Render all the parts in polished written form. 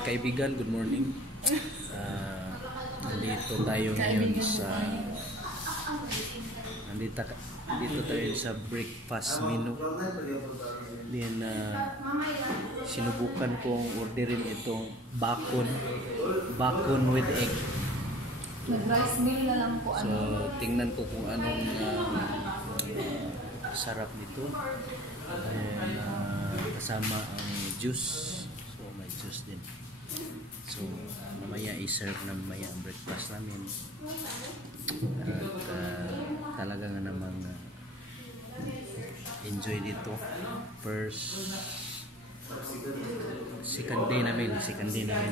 Kaibigan, good morning. Nandito tayo ngayon dito tayo sa breakfast menu. Then sinubukan kong orderin itong bacon with egg. Nag-rice meal na lang po. So tingnan ko kung anong sarap nito. And kasama ang juice. So may juice din. So mamaya i-serve na mamaya ang breakfast namin. At talaga nga namang enjoy dito. Second day namin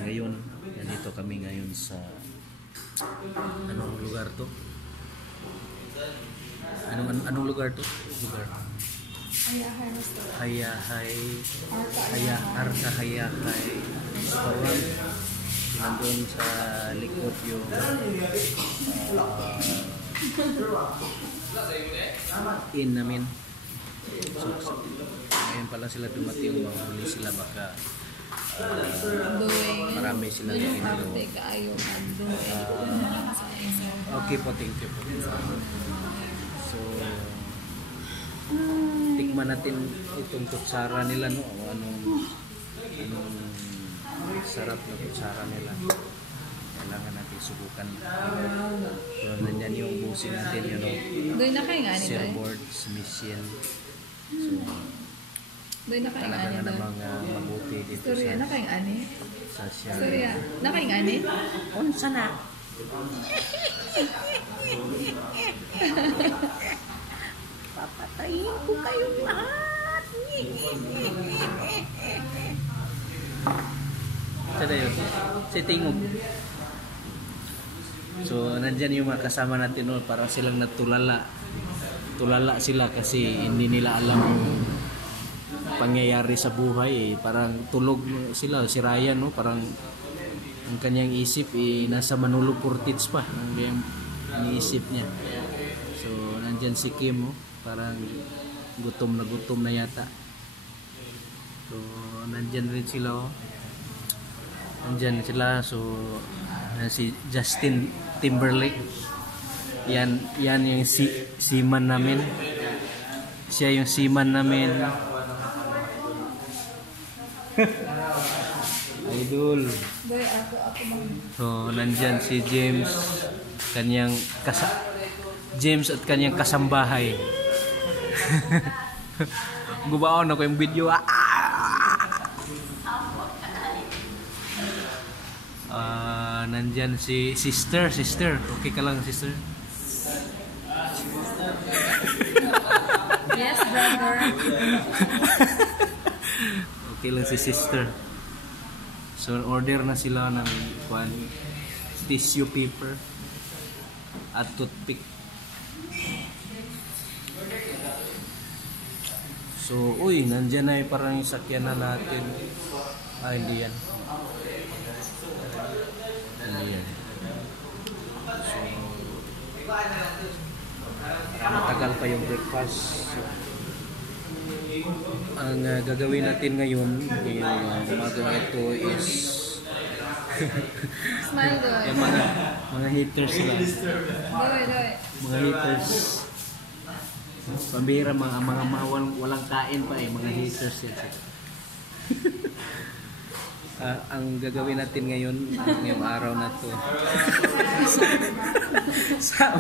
ngayon. Nandito kami ngayon sa anong lugar to? Anong lugar to? Arca Hayahay Restaurant. Nandun sa likod yung in namin. So ngayon pala sila dumating, mahuli sila baka marami sila na ginagawa. Okay po, thank you po. So tikman natin itong kutsara nila, no? Anong sarap na kutsara nila. Kailangan natin subukan. So nandyan yung busin natin, you know, Sirboard, Smithsonian. So talaga nga namang mabuti dito sa Sierra. Unsa na? Papatayin ko kayong lahat. Sada yun. Si Tingog. So nandyan yung mga kasama natin, no? Parang silang natulala. Tulala sila kasi hindi nila alam yung pangyayari sa buhay. Parang tulog sila. Si Ryan, no? Parang ang kanyang isip nasa Manolo Portage pa. Ang kanyang iniisip niya. So nandyan si Kim, no? Parang gutom na yata. So nandyan rin sila, oh. Nandyan sila. So si Justin Timberlake, yan yung seaman namin. Siya yung seaman namin. Idol. So nandyan si James, James at kanyang kasambahay. Gubaon ako yung video. Nandyan si sister. Okay ka lang, sister? Yes, brother. Okay lang si sister. So order na sila ng tissue paper at toothpick. So, nandyan na parang yung sakyan na natin. Hindi yan. So, matagal pa yung breakfast. So, ang gagawin natin ngayon, yung umaga ito is Smile doy. yung mga haters lang. Mga haters. Pambira, mga walang kain pa mga haters yan. Ang gagawin natin ngayon, ngayong araw na to, sa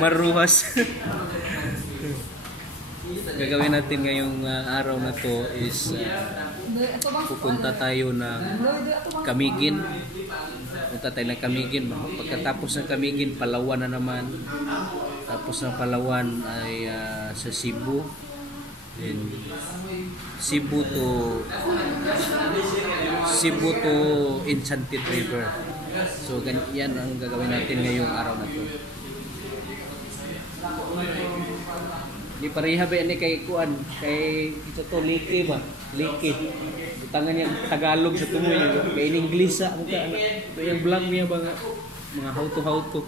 maruhas. Gagawin natin ngayong araw na to is pupunta tayo ng Camiguin. Punta tayo ng Camiguin. Pagkatapos ng Camiguin, Palawan na naman. Tapos ng Palawan ay sa Cebu. Then Cebu to Enchanted River. So yan ang gagawin natin ngayong araw na to. Di pareha ba yan kay Kuan? Kay ito to, Liki ba? Liki. Butangan niya Tagalog sa tumoy niya. Kay in English sa ito yung vlog niya ba nga? Mga how to.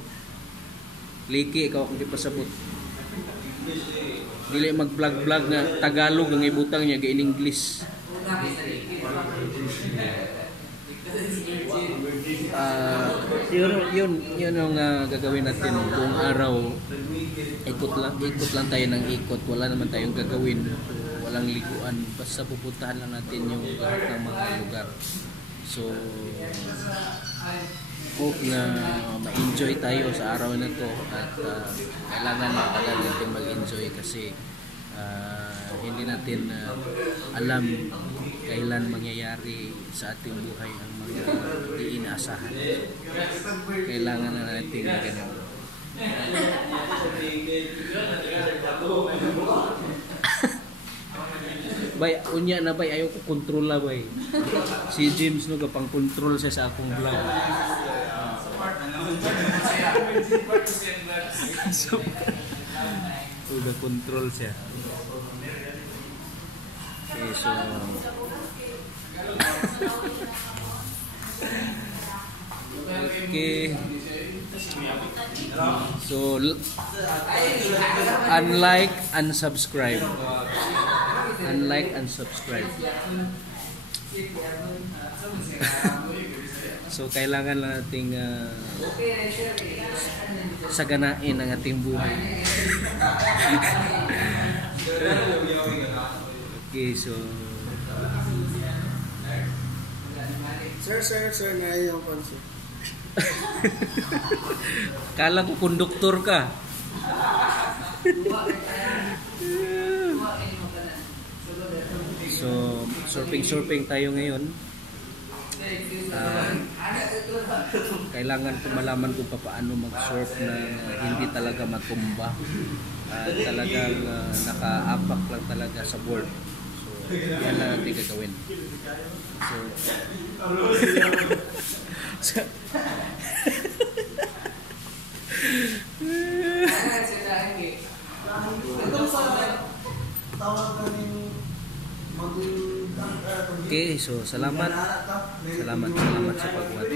Liki, ikaw kung di pasabot. Dili mag-vlog na Tagalog ang ibutang niya kay in English. Yun ang gagawin natin buong araw. Ikot lang tayo ng ikot. Wala naman tayong gagawin. Walang liguan. Basta pupuntahan lang natin yung lahat ng mga lugar. So, hope na ma-enjoy tayo sa araw na to at kailangan matagal natin mag-enjoy kasi hindi natin alam kailan mangyayari sa ating buhay ang mga di inaasahan. Kailangan na natin na ganun. Bay, unya na bay, ayaw ko kontrol la bay. Si James no gapang control siya sa akong vlog. So, control siya. Okay, so okay. So unlike, unsubscribe. Unlike and subscribe. So kailangan lang nating saganain ang ating buhay. Okay, so Sir, ngayon po sir. Kala ko konduktor ka. So, surfing tayo ngayon. Kailangan ko malaman kung paano mag-surf na hindi talaga matumba. Talagang naka-apak lang talaga sa board. So, yan lang natin gagawin. So, okay, so salamat sa pag-watch.